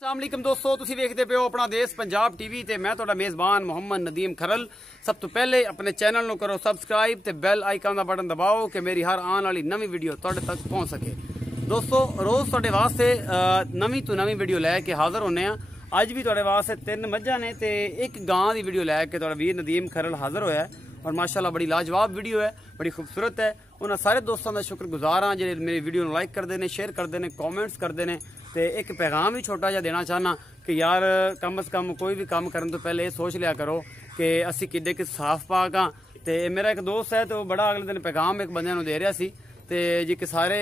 अस्सलामुअलैकुम दोस्तों, तुसी वेखदे पे हो अपना देश पंजाब टीवी ते मैं तुहाडा मेज़बान मोहम्मद नदीम खरल। सब तो पहले अपने चैनल नूं करो सबसक्राइब ते बैल आइकन दा बटन दबाओ कि मेरी हर आने वाली नवी वीडियो तुहाडे तक पहुंच सके। दोस्तों, रोज़ तुहाडे वास्ते नवी तो नवी वीडियो लैके हाज़र होने आ। अज भी तुहाडे वास्ते 3 मज्झां ने ते एक गां दी वीडियो लैके तुहाडा वीर नदीम खरल हाज़र होया है और माशाल्लाह बड़ी लाजवाब वीडियो है, बड़ी खूबसूरत है। उन्होंने सारे दोस्तों का शुक्रगुजार हाँ जो मेरी वीडियो को लाइक करते हैं, शेयर करते हैं, कॉमेंट्स करते हैं। तो एक पैगाम भी छोटा जहा देना चाहना कि यार कम अज़ कम कोई भी काम करने तो पहले ये सोच लिया करो कि असी किड्डे कि साफ पाक हाँ। तो मेरा एक दोस्त है तो बड़ा अगले दिन पैगाम एक बंदे दे रहा सी तो जी कि सारे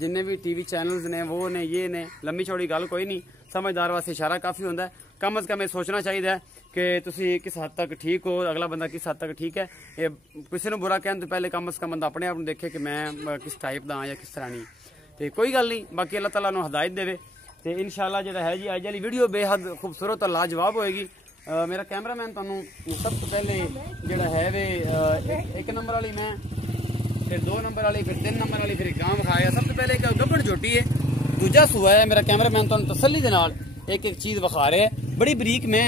जिन्ने भी टीवी चैनल्स ने वो ने ये ने लम्बी चौड़ी गल कोई नहीं, समझदार वास्ते इशारा काफ़ी होंदा है। कम अज़ कम ये सोचना चाहिए कि तुसी किस हद तक ठीक हो, अगला बंदा किस हद तक ठीक है। ये किसी ने बुरा कहने तो पहले कम अज़ कम बंदा अपने आप देखे कि मैं किस टाइप का हाँ या किस तरह नहीं। तो कोई गल नहीं, बाकी अल्लाह ताला नूं हदायत देवे। तो इंशाअल्लाह जो है जी अज वाली वीडियो बेहद खूबसूरत और लाजवाब होएगी। मेरा कैमरामैन तुहानूं सब तो पहले जोड़ा है वे एक नंबर वाली मैं, फिर 2 नंबर वाली, फिर 3 नंबर वाली, फिर एक गांव खाया। सब तो पहले एक गब्बड़ झोटी है, दूजा सूआ है। मेरा कैमरामैन तुहानूं तसल्ली दे नाल एक एक चीज़ विखा रहा है। बड़ी बरीक मैं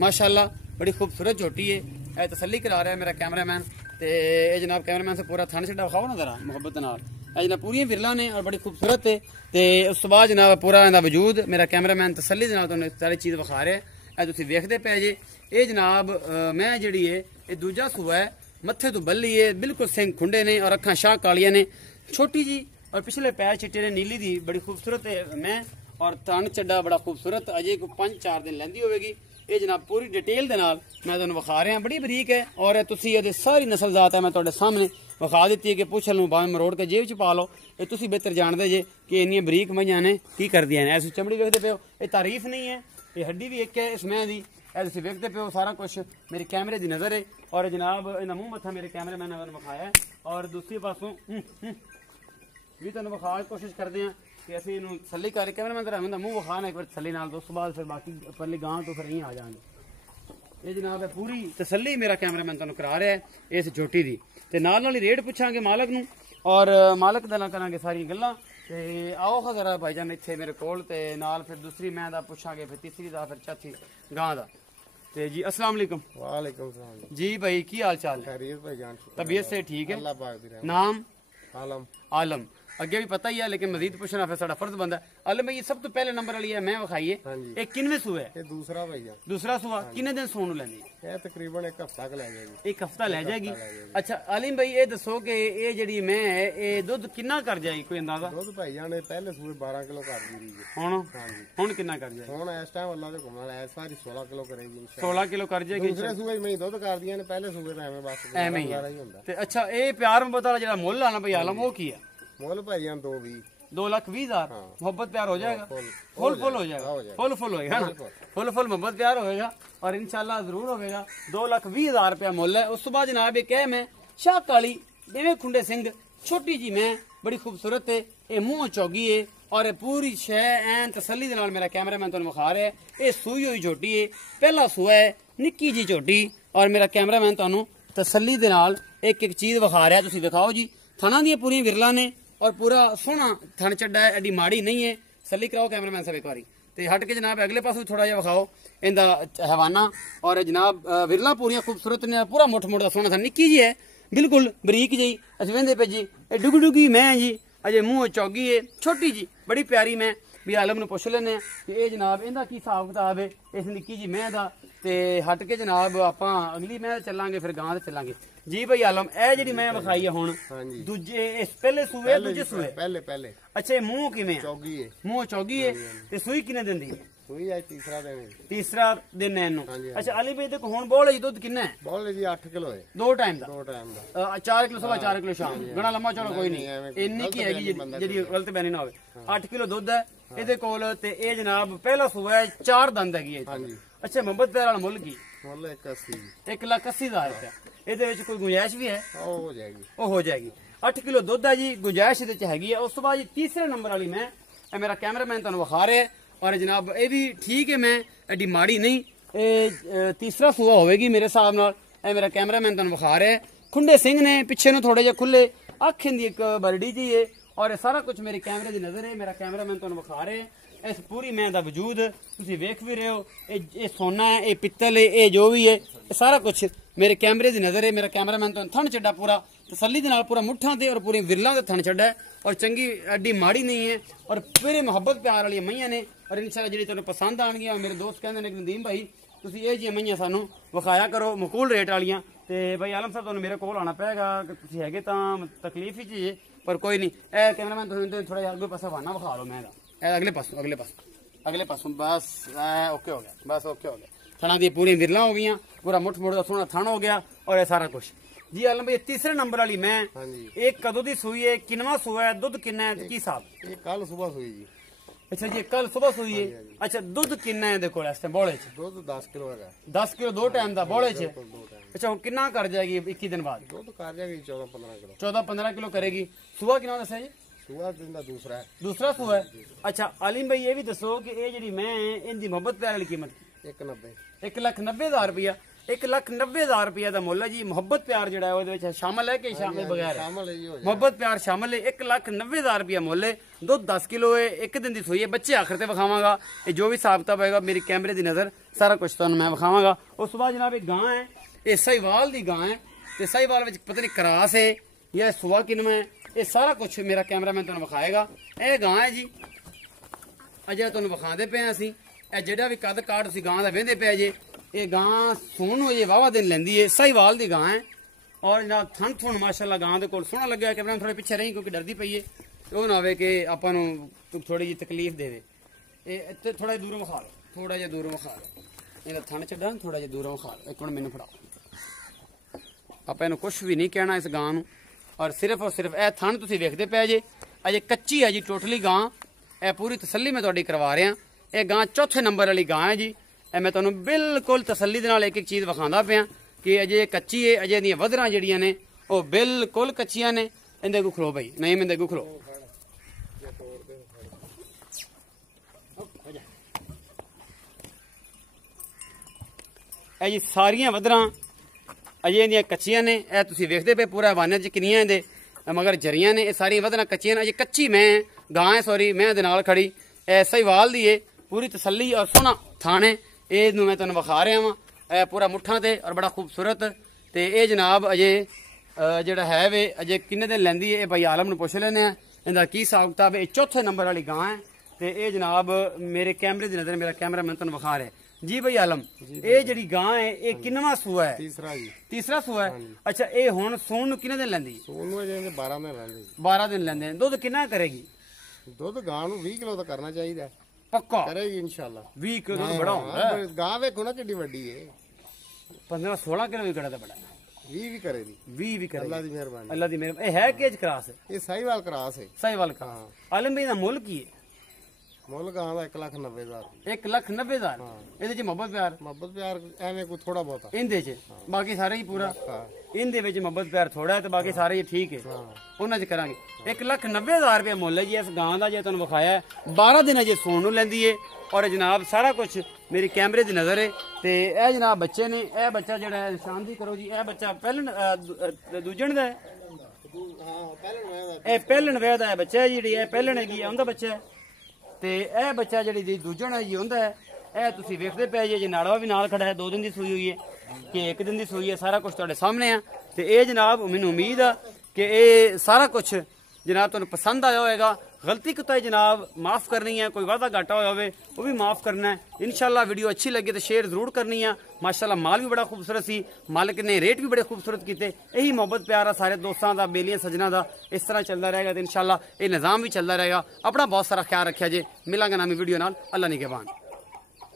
माशाअल्लाह, बड़ी खूबसूरत झोटी है, यह तसल्ली करा रहा है मेरा कैमरामैन। तो ये जनाब कैमरामैन से पूरा थन छड्डा विखाओ ना जरा मुहब्बत नाल। जनाब पूरी विरला ने और बड़ी खूबसूरत है। तो उस तो बाद जनाब पूरा इहदा वजूद मेरा कैमरामैन तसल्ली दे नाल तुहानूं सारी चीज़ विखा रहा है। यह तुसीं वेखदे पे जे ये जनाब मैं जिहड़ी है ये दूजा सूआ है, मत्थे तो बल्ली है, बिल्कुल सिंग खुंडे ने और अखां शाह कालियां ने, छोटी जी और पिछले पैर चिट्टे ने, नीली दी बड़ी खूबसूरत है मैं और तन चड्डा बड़ा खूबसूरत। अजे को 5-4 दिन लैंदी होगी। ये जनाब पूरी डिटेल दे नाल मैं तुहानूं विखा रहा, बड़ी बरीक है और तुसीं इहदी सारी नस्ल जात है मैं तुहाडे सामने विखा दी है कि पुछ लूँ भावें मरोड़ के जेब च पा लो। ये तुसीं बेहतर जानते जे कि इन्नियां बरीक मईयां ने की करदियां ने। इस चमड़ी वेखदे पे हो, ये तारीफ नहीं है, ये हड्डी भी एक है इस मैं दी। तुसीं वेखदे पे हो सारा कुछ मेरे कैमरे की नज़र है और जनाब इन्हां मूँह मत्था मेरे कैमरे मैन ने विखाया है। और दूसरी पासों भी तुहानूं विखा की कोशिश करते हैं कि असीं इहनूं तसल्ली कर कैमरा मैन तरह मूँह विखाना एक बार तसल्ली नाल, दोस्त बाद फिर बाकी परली गांव तो फिर यहीं आ जाएंगे। ये जनाब है पूरी तसल्ली मेरा कैमरामैन तुहानूं करा रहा है इस झोटी दी। ते नाल ही रेट पुछांगे मालक नूं और मालक दे नाल करांगे सारी गल्लां। ते आओ हा जरा भाईजान इत्थे मेरे कोल, ते नाल फिर दूसरी मैं दा पुछांगे, फिर तीसरी दा, फिर चौथी गां दा। ते जी अस्सलाम वालेकुम। वालेकुम सलाम जी भाई की हाल चाल है? खैरियत भाईजान, तबीयत से ठीक है? अल्लाह पाक दी रहमत। नाम? आलम। आलम अगे भी पता ही है लेकिन मजीद पूछना फिर साडा फर्ज बनदा है। आलम भाई ये सब तो पहले नंबर वाली है मैं विखाई है, हाँ जी। ये किनवे सूआ है? ये दूसरा भाईजान। दूसरा सूआ किन्ने दिन सोन नूं लैंदी? ये तकरीबन 1 हफ्ता क ले जाएगी। 1 हफ्ता ले जाएगी। अच्छा आलिम भाई ये दसो कि ये जिहड़ी मैं है ये दुध किन्ना कर जाएगी, कोई अंदाजा? दुध भाईजान ने पहले सूए 12 किलो कर दी थी। हुण हाँ जी। हुण किन्ना कर जाएगी? हुण इस टाइम अल्लाह दे हुक्म नाल ऐ सारी 16 किलो करेगी इंशाअल्लाह। 16 किलो कर जाएगी दूसरे सूए में दुध कर दिया ने, पहले सूए तो एवें बस एवें ही गुजारा ही हुंदा। ते अच्छा ये प्यार मोहब्बत वाला जिहड़ा मुੱਲ आना भाई आलम वो की है? मोल भाईजान 220। 2,20,000 मोहब्बत प्यार हो जाएगा, फुल हो जाएगा, फुल होएगा ना, फुल मोहब्बत प्यार होएगा और इंशाल्लाह जरूर होएगा। 2,20,000 रुपया मुੱਲ है। उस तो बाद जनाब एक है मैं शाह काली जिवें खुंडे सिंह, छोटी जी मैं बड़ी खूबसूरत है, ये मुंह चौगी है और पूरी शह एन तसल्ली दे नाल मेरा कैमरामैन तुहानूं विखा रहा है। ये सूई हुई झोटी है, पहला सूआ है, निक्की जी झोटी और मेरा कैमरामैन तुहानूं तसल्ली दे नाल एक एक चीज़ विखा रहा है। तुसीं दिखाओ जी थना दी पूरी विरला ने और पूरा सोहना थन चड्डा है, एडी माड़ी नहीं है। तसल्ली कराओ कैमरामैन साहब एक बारी। तो हट के जनाब अगले पासों थोड़ा जिहा विखाओ इंदा हवाना और जनाब विरला पूरी खूबसूरत ने, पूरा मुठ मुठ का सोहना था, निक्की जी है बिल्कुल बरीक जी। असीं वेंदे पे जी ये डुगी डुगी मैं जी, अजे मुँह चौगी है, छोटी जी बड़ी प्यारी मैं भी। आलम नूं पुछ लैने कि ये जनाब इहदा की हिसाब किताब है इस निक्की जी मैं दा। ते हट के जनाब आपां अगली मैं चलांगे, फिर गां ते चलांगे जी। भाई आलम ए जिहड़ी मैं विखाई है हुण दूजे इस पहले सूए दूजे सूए? पहले। अच्छा मुंह किवें है? चौगी है। मुंह चौगी है ते सूई किन्ने दिन दी है? सूई आज तीसरा दिन है। तीसरा दिन है इनू। हाँ जी। अच्छा अली भाई देखो हुण बोल जी दुध किन्ना है? बोल जी 8 किलो है। 2 टाइम दा? 2 टाइम दा। 4 किलो सुबह 4 किलो शाम, घना लम्मा चलो कोई नहीं, इन्नी की हैगी जिहड़ी गलत बयानी ना होवे। 8 किलो दुध है ਇਹਦੇ ਕੋਲ ਤੇ ਇਹ ਜਨਾਬ ਪਹਿਲਾ ਸੂਆ ਹੈ, 4 ਦੰਦ ਹੈਗੀ ਹੈ। ਹਾਂਜੀ। ਅੱਛਾ ਮੁਹੱਬਤ ਪਿਆਰ ਵਾਲਾ ਮੁੱਲ ਕੀ? ਮੁੱਲ 81। 1,80,000 ਰੁਪਇਆ। ਇਹਦੇ ਵਿੱਚ ਕੋਈ ਗੁੰਜਾਇਸ਼ ਵੀ ਹੈ? ਉਹ ਹੋ ਜਾਏਗੀ। ਉਹ ਹੋ ਜਾਏਗੀ। 8 ਕਿਲੋ ਦੁੱਧ ਹੈ ਜੀ, ਗੁੰਜਾਇਸ਼ ਇਹਦੇ ਚ ਹੈਗੀ ਹੈ। ਉਸ ਤੋਂ ਬਾਅਦ ਜੀ ਤੀਸਰੇ ਨੰਬਰ ਵਾਲੀ ਮੈਂ ਇਹ ਮੇਰਾ ਕੈਮਰਾਮੈਨ ਤੁਹਾਨੂੰ ਵਿਖਾ ਰਿਹਾ और जनाब ये भी ठीक है, मैं एडी माड़ी नहीं। तीसरा सूआ होगी मेरे हिसाब नाल। मेरा कैमरामैन तुहानूं विखा रहा है। खुंडे सिंह ने पिछे नूं थोड़े जे खुले, अख दी एक बरडी जी है और सारा कुछ मेरे कैमरे की नजर है। मेरा कैमरामैन तुहानूं विखा रहा है। इस पूरी मैं दा वजूद तुसी वेख भी रहे हो। ये सोना है, ये पित्तल है, ये जो भी है, ये सारा कुछ मेरे कैमरे की नजर है। मेरा कैमरामैन तो थन चढ़ा पूरा तसल्ली दे नाल पूरा मुठा ते और पूरी विरला ते थन चढ़ा है और चंगी एडी माड़ी नहीं है और पूरे मुहब्बत प्यार वाली मईयां ने। और इंशाल्लाह जी तुहानू पसंद आणगियां। मेरे दोस्त कहंदे ने कि नदीम भाई तुसी ये जी मईयां सानू विखाया करो मकूल रेट वालियां। ते भाई आलम साहब तुहानू मेरे कोल आना पेगा कि तुसी हैगे तां तकलीफ ही जी, पर कोई नहीं। ए कैमरामैन तुहानू थोड़ा अगले पासे वाना विखा लो। मैं अगले पासों बस ओके हो गया, बस ओके हो गया। थना दी पूरी विरला हो गई, पूरा मुठ मुठ का सोना थन हो गया और ये सारा कुछ जी। आलम भाई तीसरे नंबर वाली मैं एक कदों की सूई है, किनवा सूआ है, दुध किन्ना है, की हिसाब? ये कल सुबह सुई जी। अच्छा जी कल सुबह सुई है। अच्छा दुध किन्ना है देखो इस टाइम बोले दुध 10 किलो है। 10 किलो दो टाइम का बोले च। अच्छा वो किन्ना कर जाएगी 21 दिन बाद? दुध कर जाएगी 14-15 किलो। 14-15 किलो करेगी। सुबह किन्ना दसा जी? सुबह दिन का दूसरा है। दूसरा सुबह है। अच्छा आलिम भाई ये भी दसो कि ये जी मैं इनकी मोहब्बत प्यार वाली कीमत 190 1,90,000 रुपया। 1,90,000 रुपया का मुल है जी। मोहब्बत प्यार जड़ा है शामिल है कि शामिल बगैर? शामिल है जी। मोहब्बत प्यार शामिल है। 1,90,000 रुपया मुल है। दुध 10 किलो है। एक दिन की सूई है। बच्चे आखिर से विखावागा। ये जो भी हिसाब किताब होगा मेरी कैमरे की नजर सारा कुछ तो मैं विखावागा। उस बाद जनाब एक गां है, ये साहिवाल की गां है। तो साहिवाल में पता नहीं क्रास है या सुआ किनवा है, ये सारा कुछ मेरा कैमरामैन तुहानू विखाएगा। यह गां है जी अजय तुहानू विखाते पे असी। जेड़ा भी कद काट तुसीं गां दा वेंदे पे जे, ये गां सून हो जे वावा दिन लैंदी है। साहिवाल की गां है और जनाब थन थुन माशाअल्लाह गां दे कोल सोहना लग्या। कैमरा थोड़े पिछे रही क्योंकि डरदी पई है वो ना आवे कि आपां नू थोड़ी जी तकलीफ दे। ये थोड़ा दूरों विखा लो, थोड़ा जिहा दूरों विखा लो। इहदा थन छड्डा थोड़ा जिहा दूरों विखा लो। एक मिनट मैनू फड़ाओ। आपां इहनू कुछ भी नहीं कहना इस गां नू। और सिर्फ यह थन तुसीं वेखदे पे जे। अजे कच्ची है जी टोटली गां। यह पूरी तसल्ली मैं तुहाडी करवा रहा। यह गां चौथे नंबर वाली गां है जी। मैं तुहानू बिल्कुल तसल्ली दे नाल एक एक चीज़ विखांदा पिया कि अजे कच्ची है। अजे दी वधरां जिहड़ियां ने वो बिल्कुल कच्चियां ने। इंदे को खलो भाई नहीं इंदे को खलो। ਇਹ ਜੀ ਸਾਰੀਆਂ ਵਧਰਾਂ ਅਜੇ ਦੀਆਂ ਕੱਚੀਆਂ ਨੇ। ਇਹ ਤੁਸੀਂ ਵੇਖਦੇ ਪਏ ਪੂਰਾ ਹਵਾਨੇ ਚ ਕਿੰਨੀਆਂ ਇਹਦੇ ਮਗਰ ਜਰੀਆਂ ਨੇ। ਇਹ ਸਾਰੀਆਂ ਵਧਰਾਂ ਕੱਚੀਆਂ ਨੇ। ਅਜੇ ਕੱਚੀ ਮੈਂ ਗਾਂ ਹੈ ਸੌਰੀ ਮੈਂ ਦੇ ਨਾਲ ਖੜੀ। ਇਹ ਸਾਹੀਵਾਲ ਦੀ ਏ पूरी तसल्ली और सोना थाने ये मैं तुहानू विखा रहा वां। पूरा मुठा ते और बड़ा खूबसूरत। तो ये जनाब अजे जिहड़ा है वे अजे किन्ने दिन लैंदी है भाई आलम नू पुछ लैने इहदा की हिसाब किताब है। चौथे नंबर वाली गां है। तो ये जनाब मेरे कैमरे की नजर मेरा कैमरा मैं तुहानू विखा रहा जी। भाई आलम ये जिहड़ी गां है ये किन्नवा सूआ है? तीसरा जी। तीसरा सूआ है। अच्छा ये हुण सूण नू किन्ने दिन लैंदी? सूण नू अजे 12 दिन लैंदी। 12 दिन लैंदे। दुध किन्ना करेगी? दुध गां नू 20 किलो तो करना चाहिए। पक्का करेगी इंशाल्लाह। 20 किलो तो बड़ा होंदा है। गां वेखो ना कितनी बड़ी है। 15-16 किलो भी कड़ा तो बड़ा है। 20 भी करेगी। 20 भी करेगी। अल्लाह दी मेहरबानी। अल्लाह दी मेहरबानी। ये है केज क्रास है? ये साहिवाल क्रास है। साहिवाल का। आलम भाई दा मुल की है? मुल गां दा 1,90,000। 1,90,000। ਇਹਦੇ ਚ ਮੁਹੱਬਤ ਪਿਆਰ ਐਵੇਂ ਕੋਈ ਥੋੜਾ ਬਹੁਤਾ ਇਹਦੇ ਚ ਬਾਕੀ ਸਾਰੇ ਹੀ ਪੂਰਾ। ਇਹਦੇ ਵਿੱਚ ਮੁਹੱਬਤ ਪਿਆਰ ਥੋੜਾ ਹੈ ਤੇ ਬਾਕੀ ਸਾਰੇ ਹੀ ਠੀਕ ਹੈ। ਉਹਨਾਂ ਚ ਕਰਾਂਗੇ। 1,90,000 ਰੁਪਏ ਮੁੱਲ ਹੈ ਜੀ ਇਸ ਗਾਂ ਦਾ। ਜੇ ਤੁਹਾਨੂੰ ਵਿਖਾਇਆ 12 ਦਿਨ ਅਜੇ ਸੌਣ ਨੂੰ ਲੈਂਦੀ ਹੈ ਔਰ ਜਨਾਬ ਸਾਰਾ ਕੁਝ ਮੇਰੀ ਕੈਮਰੇ ਦੀ ਨਜ਼ਰ ਹੈ। ਤੇ ਇਹ ਜਨਾਬ ਬੱਚੇ ਨੇ। ਇਹ ਬੱਚਾ ਜਿਹੜਾ ਹੈ ਸ਼ਾਂਤੀ ਕਰੋ ਜੀ। ਇਹ ਬੱਚਾ ਪਹਿਲਣ ਦੂਜਣ ਦਾ ਹੈ। ਇਹ ਪਹਿਲਣ ਵੇ ਦਾ ਬੱਚਾ ਜਿਹੜੀ ਇਹ ਪਹਿਲਣ ਹੈਗੀ ਹੈ ਉਹਦਾ ਬੱਚਾ ਹੈ। ਤੇ ਇਹ ਬੱਚਾ ਜਿਹੜੀ ਦੀ ਦੂਜਣ ਹੈ ਜੀ ਹੁੰਦਾ ਹੈ। ਇਹ ਤੁਸੀਂ ਵੇਖਦੇ ਪਏ ਜੇ ਨਾੜਵਾ ਵੀ ਨਾਲ ਖੜਾ ਹੈ। 2 ਦਿਨ ਦੀ ਸੂਈ ਹੋਈ ਹੈ ਕਿ 1 ਦਿਨ ਦੀ ਸੂਈ ਹੈ। ਸਾਰਾ ਕੁਝ ਤੁਹਾਡੇ ਸਾਹਮਣੇ ਆ। ਤੇ ਇਹ ਜਨਾਬ ਮੈਨੂੰ ਉਮੀਦ ਆ कि ये सारा कुछ जनाब तुहानू पसंद आया होगा। गलती कोताही जनाब माफ़ करनी है। कोई वादा घाटा होया होवे वो भी माफ़ करना है। इंशाल्लाह वीडियो अच्छी लगे तो शेयर जरूर करनी है। माशाल्लाह माल भी बड़ा खूबसूरत सी। मालिक ने रेट भी बड़े खूबसूरत किए। यही मोहब्बत प्यार है सारे दोस्तों का बेलियां सजना का। इस तरह चलता रहेगा तो इंशाल्लाह ये निज़ाम भी चलता रहेगा। अपना बहुत सारा ख्याल रखा जे। मिलांगे नवी वीडियो नाल। अल्लाह निगहबान।